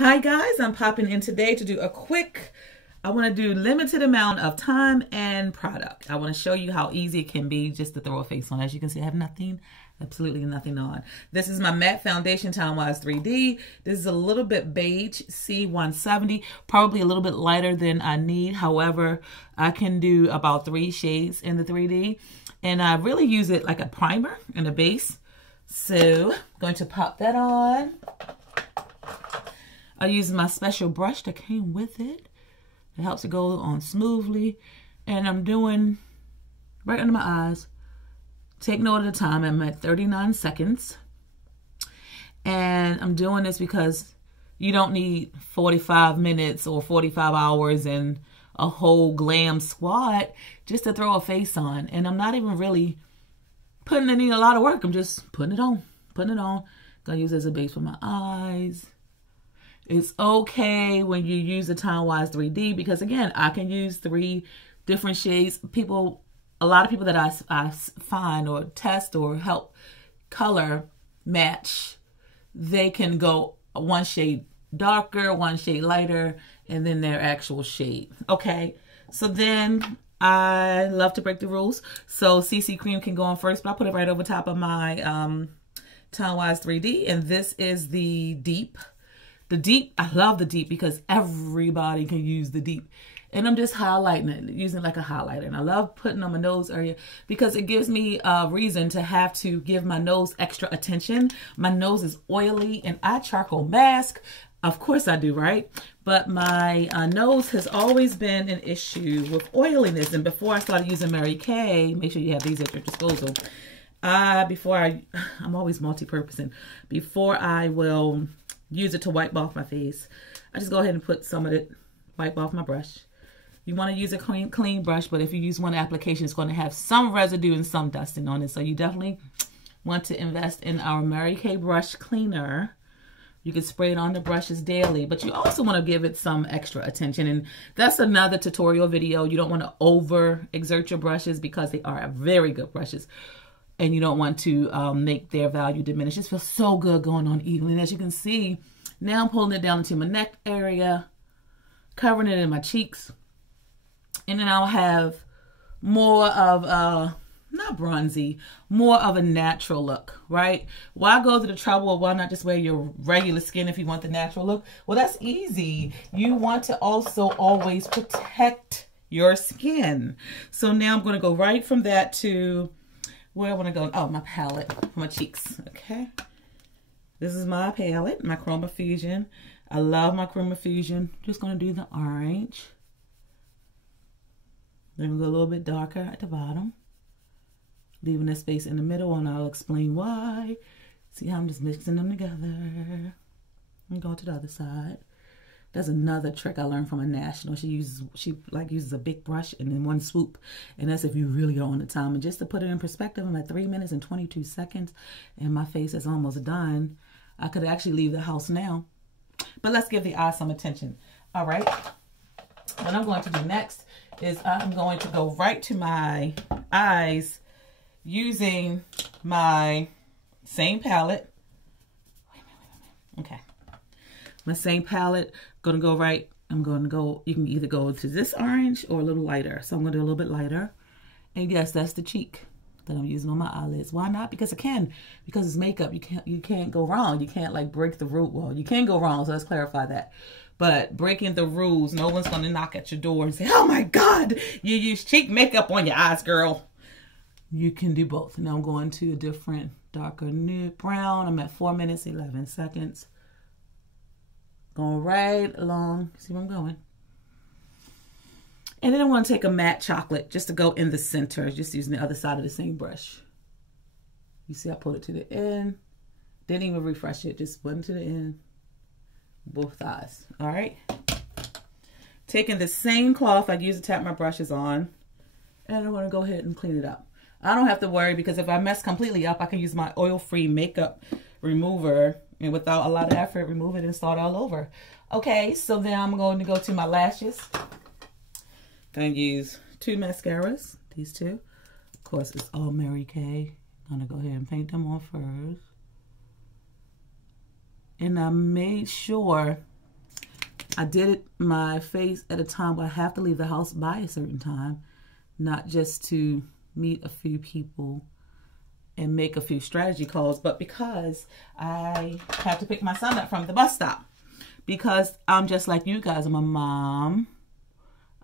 Hi guys, I'm popping in today to do a quick, I want to do limited amount of time and product. I want to show you how easy it can be just to throw a face on. As you can see, I have nothing, absolutely nothing on. This is my matte foundation Time-Wise 3D. This is a little bit beige, C170, probably a little bit lighter than I need. However, I can do about 3 shades in the 3D. And I really use it like a primer and a base. So I'm going to pop that on. I use my special brush that came with it. It helps it go on smoothly. And I'm doing right under my eyes. Take note of the time. I'm at 39 seconds. And I'm doing this because you don't need 45 minutes or 45 hours and a whole glam squad just to throw a face on. And I'm not even really putting in a lot of work. I'm just putting it on. Gonna use it as a base for my eyes. It's okay when you use the Time-Wise 3D because, again, I can use 3 different shades. A lot of people that I find or test or help color match, they can go 1 shade darker, 1 shade lighter, and then their actual shade. Okay, so then I love to break the rules. So CC Cream can go on first, but I'll put it right over top of my Time-Wise 3D. And this is the Deep. The Deep, I love the Deep because everybody can use the Deep. And I'm just highlighting it, using it like a highlighter. And I love putting on my nose area because it gives me a reason to have to give my nose extra attention. My nose is oily and I charcoal mask. Of course I do, right? But my nose has always been an issue with oiliness. And before I started using Mary Kay, make sure you have these at your disposal. I'm always multi-purposing. Before I will use it to wipe off my face, I just go ahead and put some of it, wipe off my brush. You want to use a clean brush, but if you use one application, it's going to have some residue and some dusting on it. So you definitely want to invest in our Mary Kay brush cleaner. You can spray it on the brushes daily, but you also want to give it some extra attention. And that's another tutorial video. You don't want to over exert your brushes because they are very good brushes. And you don't want to make their value diminish. It feels so good going on evenly. And as you can see, now I'm pulling it down into my neck area, covering it in my cheeks. And then I'll have more of a, not bronzy, more of a natural look, right? Why go to the trouble of why not just wear your regular skin if you want the natural look? Well, that's easy. You want to also always protect your skin. So now I'm going to go right from that to where I want to go. Oh, my palette for my cheeks. Okay. This is my palette, my Chroma Fusion. I love my Chroma Fusion. Just going to do the orange. Then we'll go a little bit darker at the bottom. Leaving a space in the middle, and I'll explain why. See how I'm just mixing them together. I'm going to the other side. That's another trick I learned from a national. She uses a big brush and in one swoop. And that's if you really don't want the time. And just to put it in perspective, I'm at 3 minutes and 22 seconds. And my face is almost done. I could actually leave the house now. But let's give the eye some attention. All right. What I'm going to do next is I'm going to go right to my eyes using my same palette. Wait a minute. Okay. My same palette, I'm going to go, you can either go to this orange or a little lighter. So I'm going to do a little bit lighter. And yes, that's the cheek that I'm using on my eyelids. Why not? Because I can. Because it's makeup. You can't go wrong. You can't like break the rule. Well, you can go wrong, so let's clarify that. But breaking the rules, no one's going to knock at your door and say, oh my God, you use cheek makeup on your eyes, girl. You can do both. Now I'm going to a different darker nude brown. I'm at 4 minutes, 11 seconds. Going right along. See where I'm going. And then I want to take a matte chocolate just to go in the center, just using the other side of the same brush. You see I pulled it to the end. Didn't even refresh it, just went to the end. Both eyes. All right. Taking the same cloth I used to tap my brushes on. And I'm going to go ahead and clean it up. I don't have to worry because if I mess completely up, I can use my oil-free makeup remover and without a lot of effort, remove it and start all over. Okay, so then I'm going to go to my lashes. Going to use 2 mascaras, these 2. Of course, it's all Mary Kay. I'm going to go ahead and paint them on first. And I made sure I did my face at a time where I have to leave the house by a certain time, not just to meet a few people and make a few strategy calls, but because I have to pick my son up from the bus stop. Because I'm just like you guys, I'm a mom.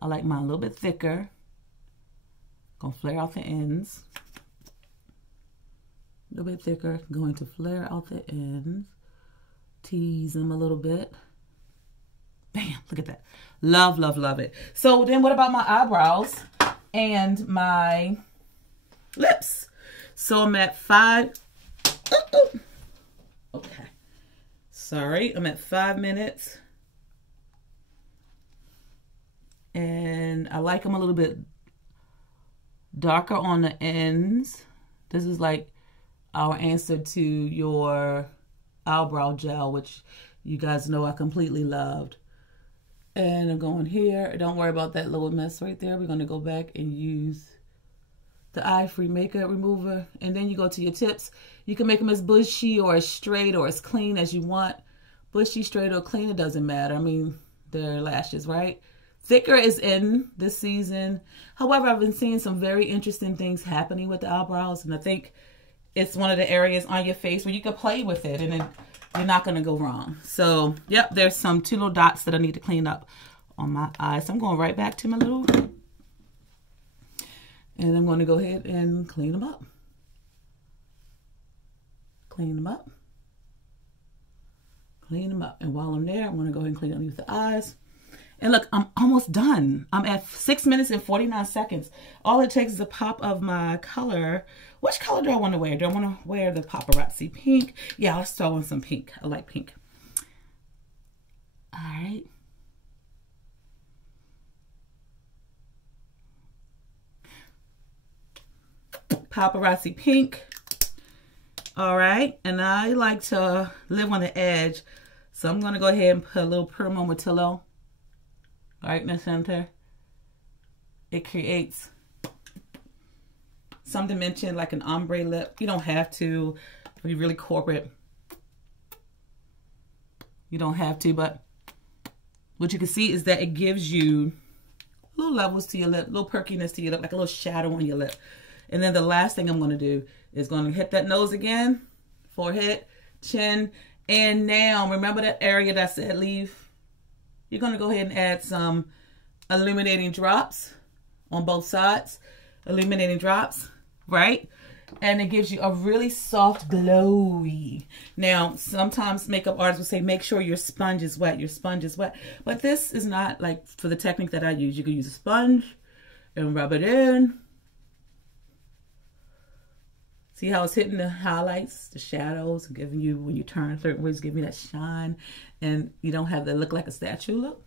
I like mine a little bit thicker. Gonna flare out the ends. A little bit thicker, going to flare out the ends. Tease them a little bit. Bam, look at that. Love, love, love it. So then what about my eyebrows and my lips? So I'm at 5. Okay. Sorry, I'm at 5 minutes. And I like them a little bit darker on the ends. This is like our answer to your eyebrow gel, which you guys know I completely loved. And I'm going here. Don't worry about that little mess right there. We're going to go back and use the eye-free makeup remover. And then you go to your tips. You can make them as bushy or as straight or as clean as you want. Bushy, straight, or clean, it doesn't matter. I mean, they're lashes, right? Thicker is in this season. However, I've been seeing some very interesting things happening with the eyebrows. And I think it's one of the areas on your face where you can play with it and then you're not going to go wrong. So, yep, there's some 2 little dots that I need to clean up on my eyes. So I'm going right back to my little, and I'm going to go ahead and clean them up. Clean them up. Clean them up. And while I'm there, I'm going to go ahead and clean underneath the eyes. And look, I'm almost done. I'm at 6 minutes and 49 seconds. All it takes is a pop of my color. Which color do I want to wear? Do I want to wear the paparazzi pink? Yeah, let's throw in some pink. I like pink. All right. Paparazzi pink. All right. And I like to live on the edge. So I'm going to go ahead and put a little Permo Matillo right in the center. It creates some dimension, like an ombre lip. You don't have to be really corporate. You don't have to, but what you can see is that it gives you little levels to your lip, little perkiness to your lip, like a little shadow on your lip. And then the last thing I'm going to do is going to hit that nose again, forehead, chin, and now remember that area that I said leave? You're going to go ahead and add some illuminating drops on both sides. Illuminating drops, right? And it gives you a really soft, glowy. Now, sometimes makeup artists will say, make sure your sponge is wet. Your sponge is wet. But this is not like for the technique that I use. You can use a sponge and rub it in. See how it's hitting the highlights, the shadows, giving you, when you turn certain ways, giving you that shine. And you don't have that look like a statue look.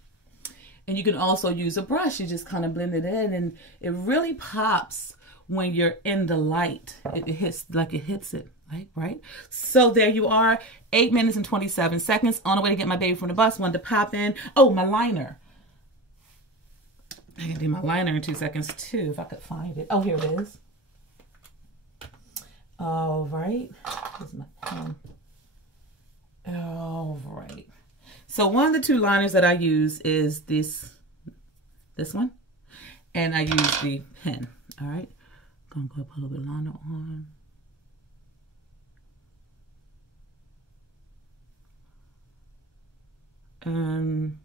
And you can also use a brush. You just kind of blend it in. And it really pops when you're in the light. It hits like it hits it, right? So there you are. 8 minutes and 27 seconds. On the way to get my baby from the bus. Wanted to pop in. Oh, my liner. I can do my liner in 2 seconds too, if I could find it. Oh, here it is. All right. Here's my pen. All right. So one of the 2 liners that I use is this one. And I use the pen. All right. I'm going to put a little bit of liner on.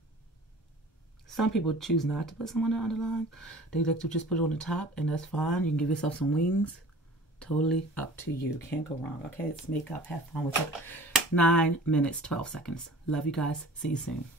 Some people choose not to put some on the underline. They like to just put it on the top, and that's fine. You can give yourself some wings. Totally up to you. Can't go wrong. Okay, it's makeup. Have fun with it. 9 minutes, 12 seconds. Love you guys. See you soon.